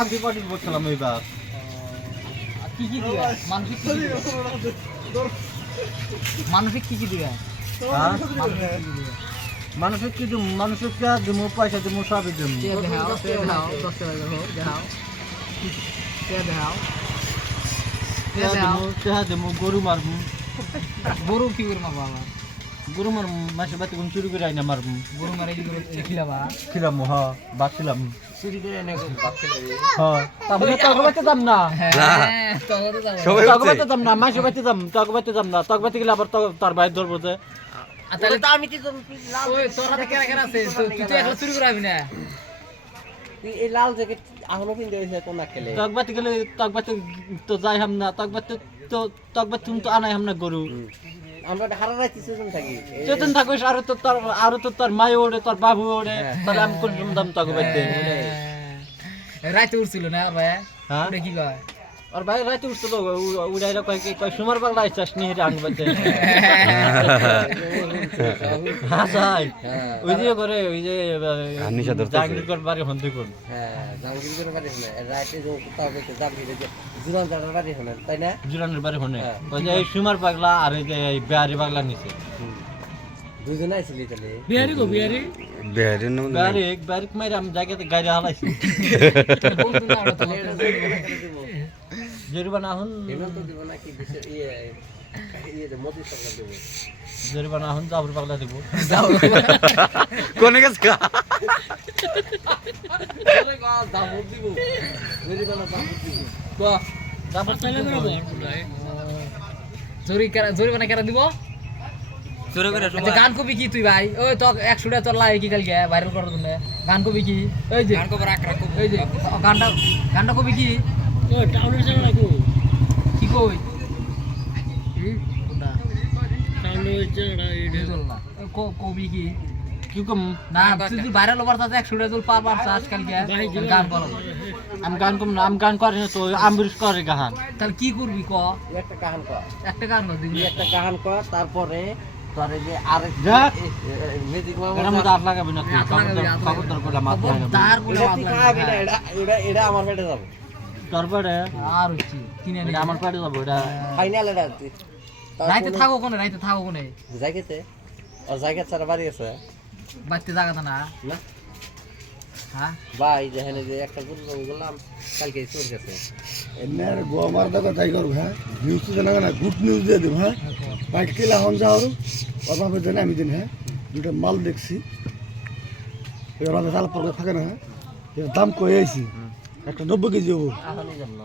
Antibiotic বলছিলাম এইবার। কি কি দিবে মানসিক কি দিবে মানসিক কি কি দিবে মানুষের কি দিম, মানুষের কে দিমু, পয়সা দিমু, সবই দিমু। দেখাও 10 টাকা দেখাও দিমু, গরু মারবো, গরু কি করে মারবো আমার গরু মার মাসে বাতি কোন চুরি করে আইনা মারবো, গরু মারে কি করে খিলাবা খিলাম বাঁচছিলাম। চুরি করে এনে বাচ্চা তারপরে তগবাইতে দাম না, তগবাইতে দাম না, মাসে বাতি দাম, তগবাইতে দাম না, তগবাইতে গেলে আবার তার বাইর ধরবো যে। তাহলে তো আমি কি ওই তোর হাতে কেরা কেরা আছে তুই তো একলা চুরি করাবি না এই লাল জ্যাকেট এখনো কিনতে হয়েছে কোন খেলে তগবাইতে গেলে তগবাইতে তো যাই হাম না, তগবাইতে তো আনাই হাম না গরু। আমরা হারা রাইতে সেজন থাকি চেতন থাকিস, আরো তো তোর মাই ওড়ে, তোর বাবু ওড়ে, তাহলে আমি কোন দাম তগবাইতে। রাইতে উঠছিল না ভাই হ্যাঁ কি কয় আর ভাই রাতে উঠতো তো উড়াইরা কয় সুমার পাগলা আইছাস নি রে আংবাতে। হাসাই ওই যে করে ওই যে জাঙ্গিকর বাড়ি হন্তে কোন। হ্যাঁ জাঙ্গিকর বাড়ি হনে রাতে যে তাও কইতে জাঙ্গিরে যে জুরান জাটার বাড়ি হনে তাই না, জুরানের বাড়ি হনে ওই যে এই সুমার পাগলা আর এই যে এই বিহারি পাগলা নিছে। দুজন আইছিলি তাহলে বিহারি গো বিহারি বিহারি মাইরে আমি জায়গাতে গাড়ি হালাইছি। জরিমানা হন হেমন্ত দিব নাকি ইয়ে মোদি সরকার দেব জরিমানা হন জাবর পাগলা দেব। কোনে গেছ কা দাবর দিব জরিমানা দাবর দিব তো জরিমানা কেন দিব আচ্ছা গান কবি কি তুই ভাই ওই তো 100 টাকা তোর লাগে কি কালকে ভাইরাল করার জন্য গান কবি কি ওই যে গান কবি রাখ ওই যে গানটা কবি কি ও টাউনের চ্যানেল লাগো কি কই কোনটা টাউনের চ্যানেল না কবি কি কি কম না তুই ভাইরাল ওভার তাতে 100 টাকা তোর পার আজকাল কি গান করো আমি গান কম না, আমি গান করি না তো আম্বরিশ করে গান। তাহলে কি করবি ক একটা কাহান কর একটা গান কর দিবি একটা কাহান কর তারপরে তোরে যে আরেক ম্যাজিক মামা এর মধ্যে হাত লাগাবি না তুই, খবরদার করে মাথা লাগাবি। তার বলে এটা আমার পেটে যাবে তারপরে আর হচ্ছে কিনে এটা আমার পাড়ে যাবো, এটা ফাইনাল এটা রাইতে থাকো কোনে জায়গাতে আর জায়গা ছাড়া বাড়ি আছে বাড়তে জায়গা না না হ্যাঁ ভাই যেখানে যে একটা গরু বললাম কালকে চোর গেছে এমনি গোমার দাদা তাই করব হ্যাঁ নিউজ তো জানা না গুড নিউজ দিয়ে দেব হ্যাঁ বাইক কেলা হন যাও অভাবে দেন আমি দিন হ্যাঁ দুটো মাল দেখছি এবার চাল পড়ে থাকে না হ্যাঁ এর দাম কয়ে আইছি একটা 90 কেজি হবো এখনই জানলো